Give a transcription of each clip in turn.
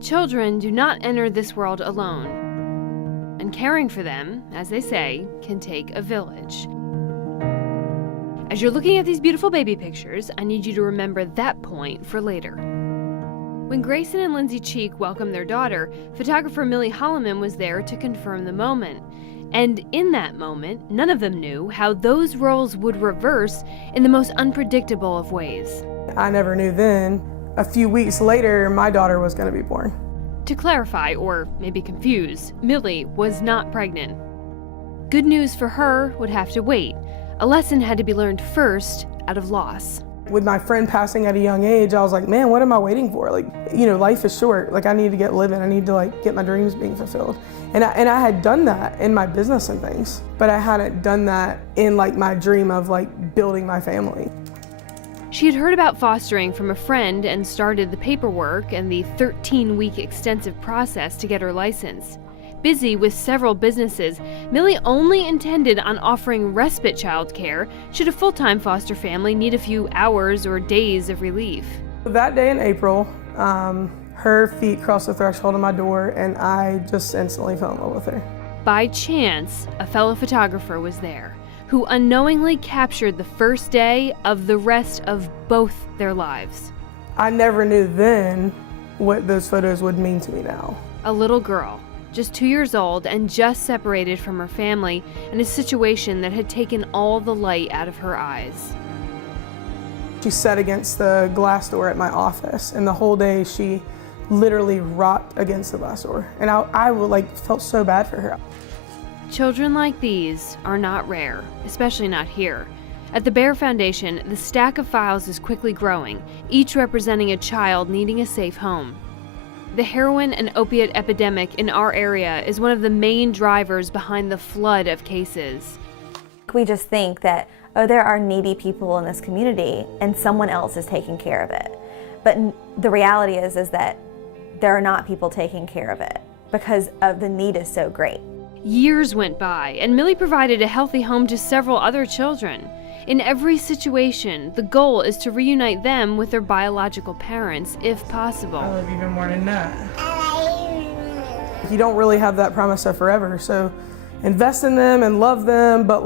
Children do not enter this world alone, and caring for them, as they say, can take a village. As you're looking at these beautiful baby pictures, I need you to remember that point for later. When Grayson and Lindsay Cheek welcomed their daughter, photographer Millie Holloman was there to confirm the moment. And in that moment, none of them knew how those roles would reverse in the most unpredictable of ways. I never knew then. A few weeks later, my daughter was going to be born. To clarify, or maybe confuse, Millie was not pregnant. Good news for her would have to wait. A lesson had to be learned first out of loss. With my friend passing at a young age, I was like, man, what am I waiting for? Life is short. I need to get living. I need to get my dreams being fulfilled. And I had done that in my business and things, but I hadn't done that in my dream of building my family. She had heard about fostering from a friend and started the paperwork and the 13-week extensive process to get her license. Busy with several businesses, Millie only intended on offering respite childcare should a full-time foster family need a few hours or days of relief. That day in April, her feet crossed the threshold of my door and I just instantly fell in love with her. By chance, a fellow photographer was there, who unknowingly captured the first day of the rest of both their lives. I never knew then what those photos would mean to me now. A little girl, just 2 years old and just separated from her family in a situation that had taken all the light out of her eyes. She sat against the glass door at my office, and the whole day she literally rocked against the glass door. And I felt so bad for her. Children like these are not rare, especially not here. At the Bear Foundation, the stack of files is quickly growing, each representing a child needing a safe home. The heroin and opiate epidemic in our area is one of the main drivers behind the flood of cases. We just think that, there are needy people in this community and someone else is taking care of it. But the reality is that there are not people taking care of it because the need is so great. Years went by, and Millie provided a healthy home to several other children. In every situation, the goal is to reunite them with their biological parents, if possible. I love you even more than that. You don't really have that promise of forever, so invest in them and love them, but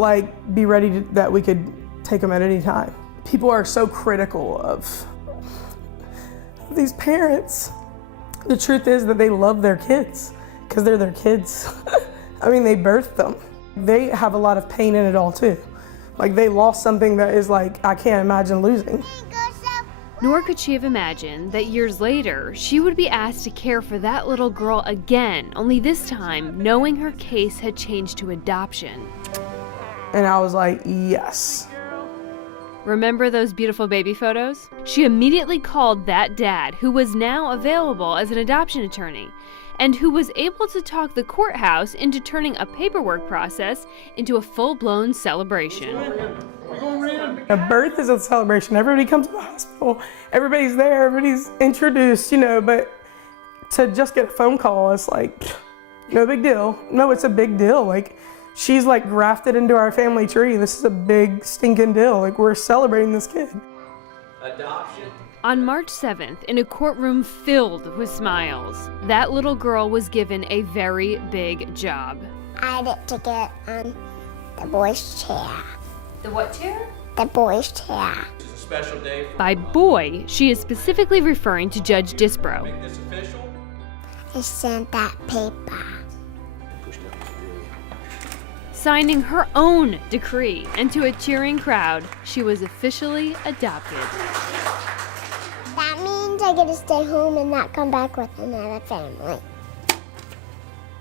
be ready that we could take them at any time. People are so critical of these parents. The truth is that they love their kids because they're their kids. They birthed them. They have a lot of pain in it all too. They lost something that is I can't imagine losing. Nor could she have imagined that years later, she would be asked to care for that little girl again, only this time knowing her case had changed to adoption. And I was like, yes. Remember those beautiful baby photos? She immediately called that dad, who was now available as an adoption attorney, and who was able to talk the courthouse into turning a paperwork process into a full-blown celebration. A birth is a celebration. Everybody comes to the hospital, everybody's there, everybody's introduced, but to just get a phone call, it's no big deal. No, it's a big deal. She's grafted into our family tree. This is a big stinking deal. We're celebrating this kid. Adoption. On March 7th, in a courtroom filled with smiles, that little girl was given a very big job. I had to get on the boy's chair. The what chair? The boy's chair. This is a special day for By boy, she is specifically referring to Judge Disbrow. make this official. I sent that paper. Signing her own decree, and to a cheering crowd, she was officially adopted. That means I get to stay home and not come back with another family.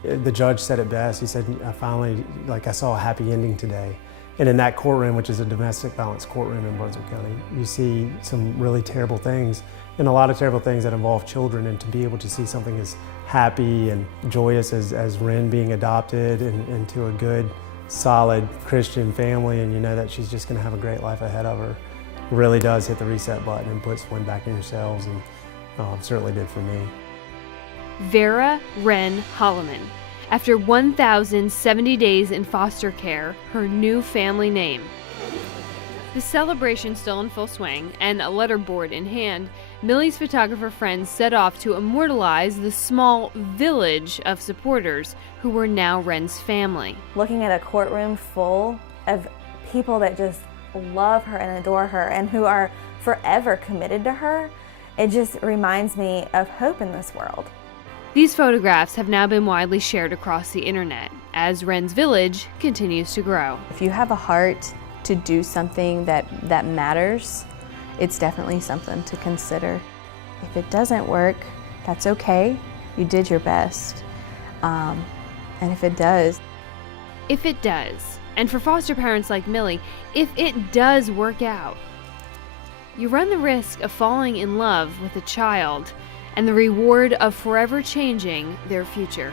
The judge said it best. He said, I finally, I saw a happy ending today. And in that courtroom, which is a domestic violence courtroom in Brunswick County, you see some really terrible things and a lot of terrible things that involve children, and to be able to see something as happy and joyous as Ren being adopted into a good, solid Christian family, and you know that she's just gonna have a great life ahead of her, really does hit the reset button and puts one back in yourselves, and certainly did for me. Vera Wren Holloman. After 1,070 days in foster care, her new family name. The celebration still in full swing, and a letterboard in hand, Millie's photographer friends set off to immortalize the small village of supporters who were now Wren's family. Looking at a courtroom full of people that just love her and adore her and who are forever committed to her, it just reminds me of hope in this world. These photographs have now been widely shared across the internet as Wren's village continues to grow. If you have a heart to do something that matters, it's definitely something to consider. If it doesn't work, that's okay. You did your best. And if it does. If it does, and for foster parents like Millie, if it does work out, you run the risk of falling in love with a child and the reward of forever changing their future.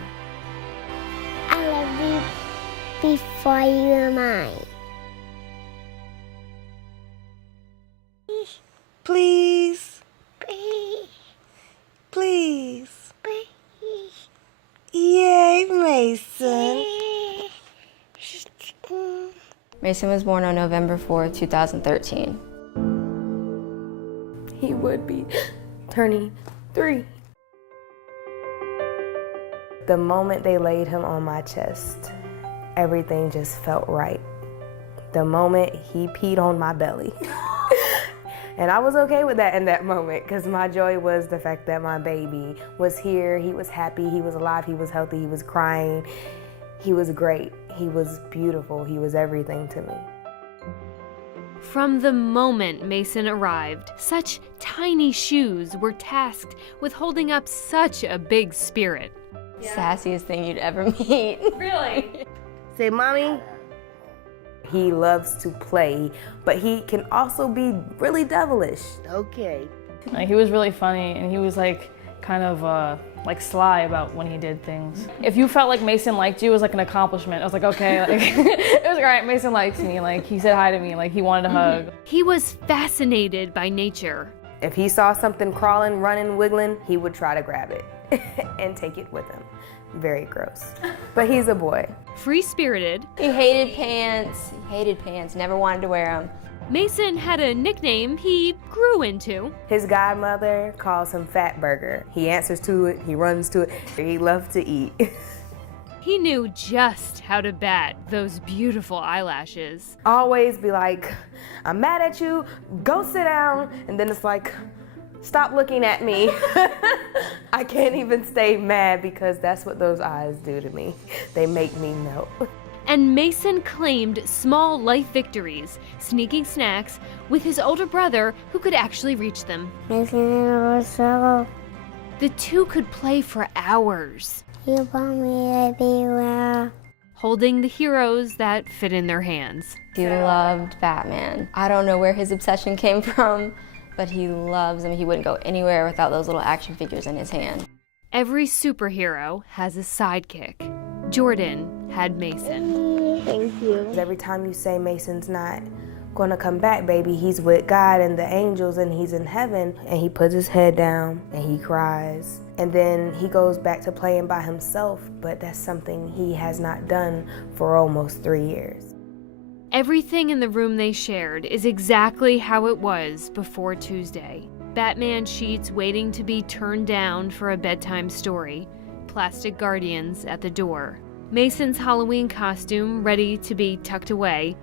I love you before you were mine. Please, Please, please. please, Yay, Mason. please. Mason was born on November 4th, 2013. He would be turning 3. The moment they laid him on my chest, everything just felt right. The moment he peed on my belly. And I was okay with that in that moment, because my joy was the fact that my baby was here, he was happy, he was alive, he was healthy, he was crying, he was great, he was beautiful, he was everything to me. From the moment Mason arrived, such tiny shoes were tasked with holding up such a big spirit. Sassiest thing you'd ever meet. Really? Say, Mommy. He loves to play, but he can also be really devilish. Okay. He was really funny, and he was like kind of like sly about when he did things. If you felt like Mason liked you, it was like an accomplishment. I was like, okay, like, it was all right, Mason likes me. Like, he said hi to me, like he wanted a hug. He was fascinated by nature. If he saw something crawling, running, wiggling, he would try to grab it and take it with him. Very gross. But he's a boy. Free-spirited, He hated pants, never wanted to wear them. Mason had a nickname he grew into. His godmother calls him Fat Burger. He answers to it, he runs to it, he loves to eat. He knew just how to bat those beautiful eyelashes. Always be like, I'm mad at you, go sit down, and then it's like, stop looking at me. I can't even stay mad because that's what those eyes do to me. They make me melt. And Mason claimed small life victories, sneaking snacks with his older brother who could actually reach them. Making it a struggle. The two could play for hours, You want me to be well. holding the heroes that fit in their hands. He loved Batman. I don't know where his obsession came from, but he loves him. He wouldn't go anywhere without those little action figures in his hand. Every superhero has a sidekick. Jordan had Mason. Thank you. Every time you say Mason's not gonna come back, baby, he's with God and the angels and he's in heaven, and he puts his head down and he cries. And then he goes back to playing by himself, but that's something he has not done for almost 3 years. Everything in the room they shared is exactly how it was before Tuesday. Batman sheets waiting to be turned down for a bedtime story. Plastic guardians at the door. Mason's Halloween costume ready to be tucked away.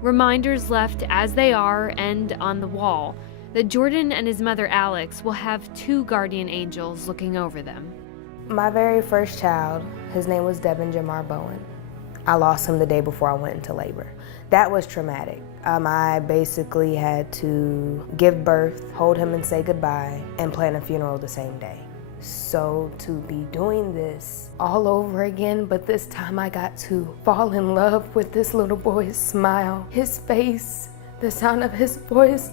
Reminders left as they are and on the wall that Jordan and his mother Alex will have 2 guardian angels looking over them. My very first child, his name was Devin Jamar Bowen. I lost him the day before I went into labor. That was traumatic. I basically had to give birth, hold him and say goodbye, and plan a funeral the same day. So to be doing this all over again, but this time I got to fall in love with this little boy's smile, his face, the sound of his voice,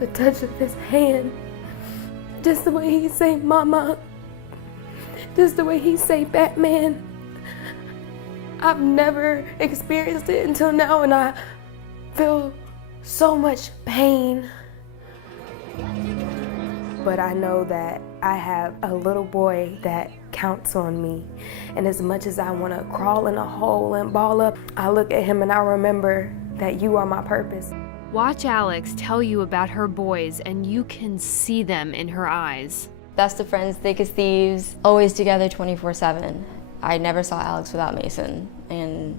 the touch of his hand, just the way he say mama, just the way he say Batman. I've never experienced it until now, and I feel so much pain. But I know that I have a little boy that counts on me. And as much as I want to crawl in a hole and ball up, I look at him and I remember that you are my purpose. Watch Alex tell you about her boys, and you can see them in her eyes. Best of friends, thick as thieves, always together 24/7. I never saw Alex without Mason, and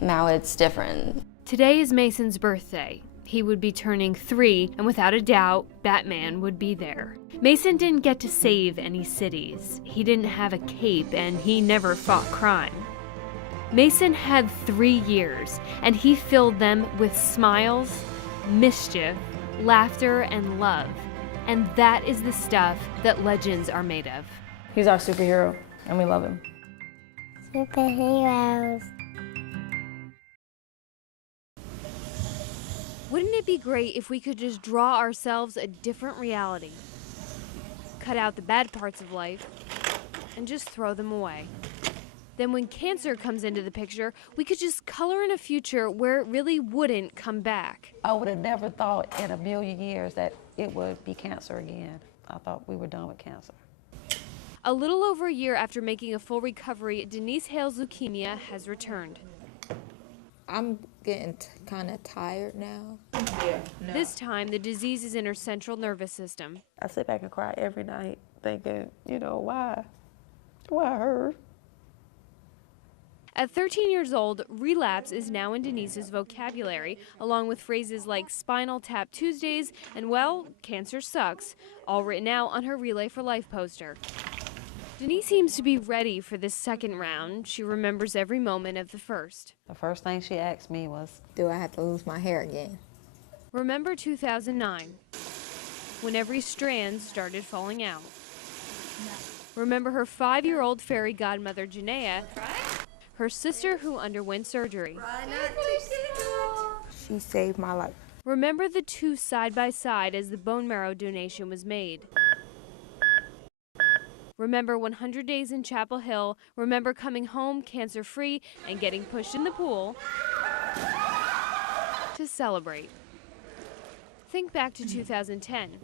now it's different. Today is Mason's birthday. He would be turning 3, and without a doubt, Batman would be there. Mason didn't get to save any cities. He didn't have a cape, and he never fought crime. Mason had 3 years, and he filled them with smiles, mischief, laughter, and love. And that is the stuff that legends are made of. He's our superhero, and we love him. Superheroes. Wouldn't it be great if we could just draw ourselves a different reality? Cut out the bad parts of life and just throw them away. Then when cancer comes into the picture, we could just color in a future where it really wouldn't come back. I would have never thought in a million years that it would be cancer again. I thought we were done with cancer. A little over a year after making a full recovery, Denise Hale's leukemia has returned. I'm getting kind of tired now. This time, the disease is in her central nervous system. I sit back and cry every night thinking, you know, why her? At 13 years old, relapse is now in Denise's vocabulary, along with phrases like Spinal Tap Tuesdays and, well, cancer sucks, all written out on her Relay for Life poster. Denise seems to be ready for this second round. She remembers every moment of the first. The first thing she asked me was, Do I have to lose my hair again? Remember 2009, when every strand started falling out. Remember her 5-year-old fairy godmother, Janaea, her sister who underwent surgery. She saved my life. Remember the two side by side as the bone marrow donation was made. Remember 100 days in Chapel Hill. Remember coming home cancer-free and getting pushed in the pool to celebrate. Think back to 2010.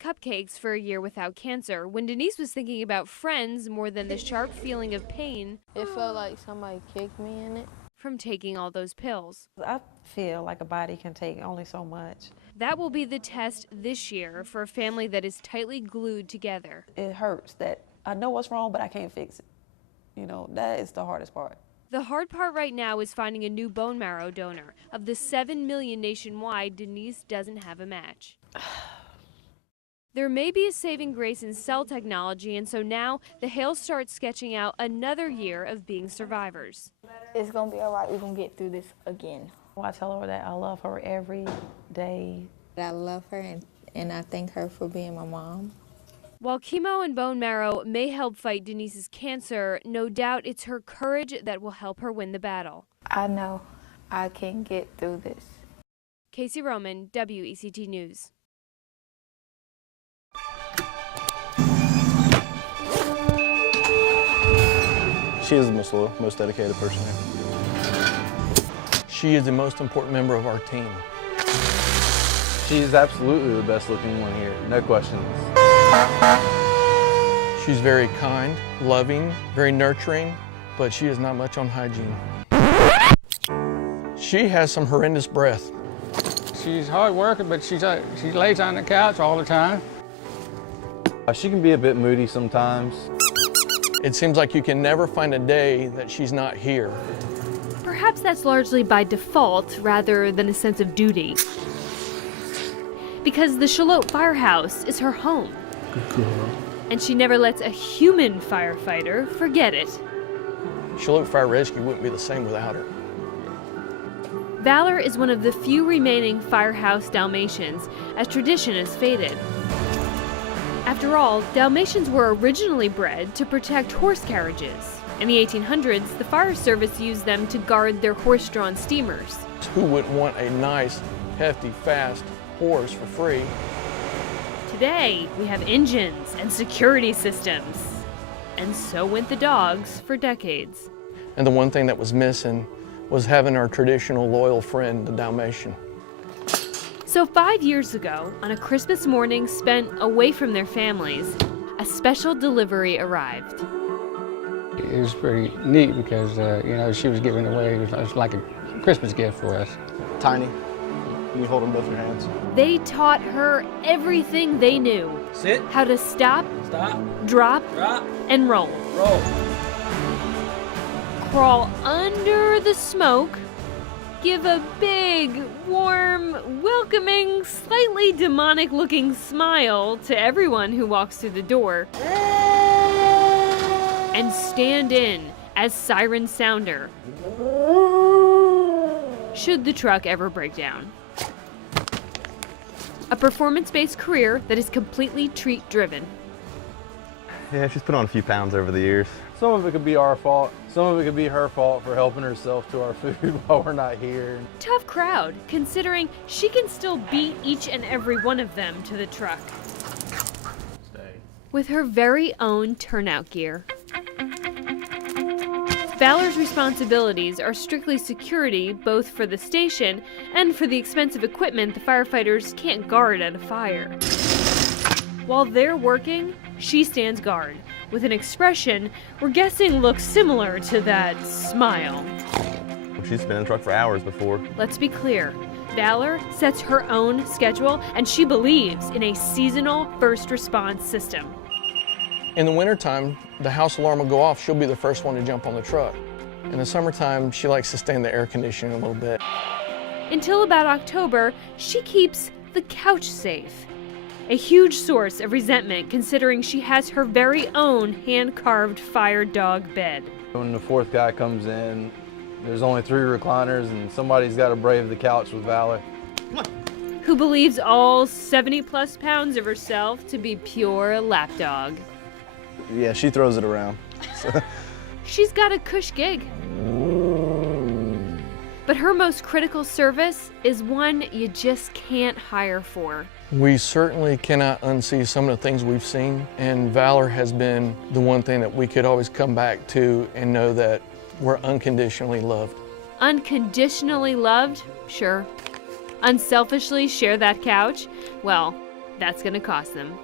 Cupcakes for a year without cancer, when Denise was thinking about friends more than the sharp feeling of pain. It felt like somebody kicked me in it. From taking all those pills. I feel like a body can take only so much. That will be the test this year for a family that is tightly glued together. It hurts that I know what's wrong, but I can't fix it. You know, that is the hardest part. The hard part right now is finding a new bone marrow donor. Of the 7 million nationwide, Denise doesn't have a match. There may be a saving grace in cell technology, and so now the Hales start sketching out another year of being survivors. It's gonna be all right. We're gonna get through this again. I tell her that I love her every day. I love her and I thank her for being my mom. While chemo and bone marrow may help fight Denise's cancer, no doubt it's her courage that will help her win the battle. I know I can get through this. Casey Roman, WECT News. She is the most loyal, most dedicated person here. She is the most important member of our team. She is absolutely the best looking one here, no questions. She's very kind, loving, very nurturing, but she is not much on hygiene. She has some horrendous breath. She's hard working, but she lays on the couch all the time. She can be a bit moody sometimes. It seems like you can never find a day that she's not here. Perhaps that's largely by default rather than a sense of duty. Because the Shallotte Firehouse is her home. Good girl. And she never lets a human firefighter forget it. Shallotte Fire Rescue wouldn't be the same without her. Valor is one of the few remaining Firehouse Dalmatians, as tradition has faded. After all, Dalmatians were originally bred to protect horse carriages. In the 1800s, the fire service used them to guard their horse-drawn steamers. Who wouldn't want a nice, hefty, fast horse for free? Today, we have engines and security systems. And so went the dogs for decades. And the one thing that was missing was having our traditional loyal friend, the Dalmatian. So 5 years ago, on a Christmas morning spent away from their families, a special delivery arrived. It was pretty neat because, you know, she was giving away, it was like a Christmas gift for us. Tiny, Can you hold them both in your hands? They taught her everything they knew. Sit. How to stop, Stop. drop, Drop. and roll. Roll. Crawl under the smoke. Give a big, warm, welcoming, slightly demonic-looking smile to everyone who walks through the door. And stand in as siren sounder, should the truck ever break down. A performance-based career that is completely treat-driven. Yeah, she's put on a few pounds over the years. Some of it could be our fault. Some of it could be her fault for helping herself to our food while we're not here. Tough crowd, considering she can still beat each and every one of them to the truck. Stay. With her very own turnout gear. Valor's responsibilities are strictly security, both for the station and for the expensive equipment the firefighters can't guard at a fire. While they're working, she stands guard, with an expression we're guessing looks similar to that smile. She's been in the truck for hours before. Let's be clear, Valor sets her own schedule, and she believes in a seasonal first response system. In the wintertime, the house alarm will go off. She'll be the first one to jump on the truck. In the summertime, she likes to stay in the air conditioning a little bit. Until about October, she keeps the couch safe. A huge source of resentment considering she has her very own hand-carved fire dog bed. When the fourth guy comes in, there's only 3 recliners and somebody's got to brave the couch with Valor. Who believes all 70-plus pounds of herself to be pure lapdog. Yeah, she throws it around. She's got a cush gig. But her most critical service is one you just can't hire for. We certainly cannot unsee some of the things we've seen, and Valor has been the one thing that we could always come back to and know that we're unconditionally loved. Unconditionally loved? Sure. Unselfishly share that couch? Well, that's gonna cost them.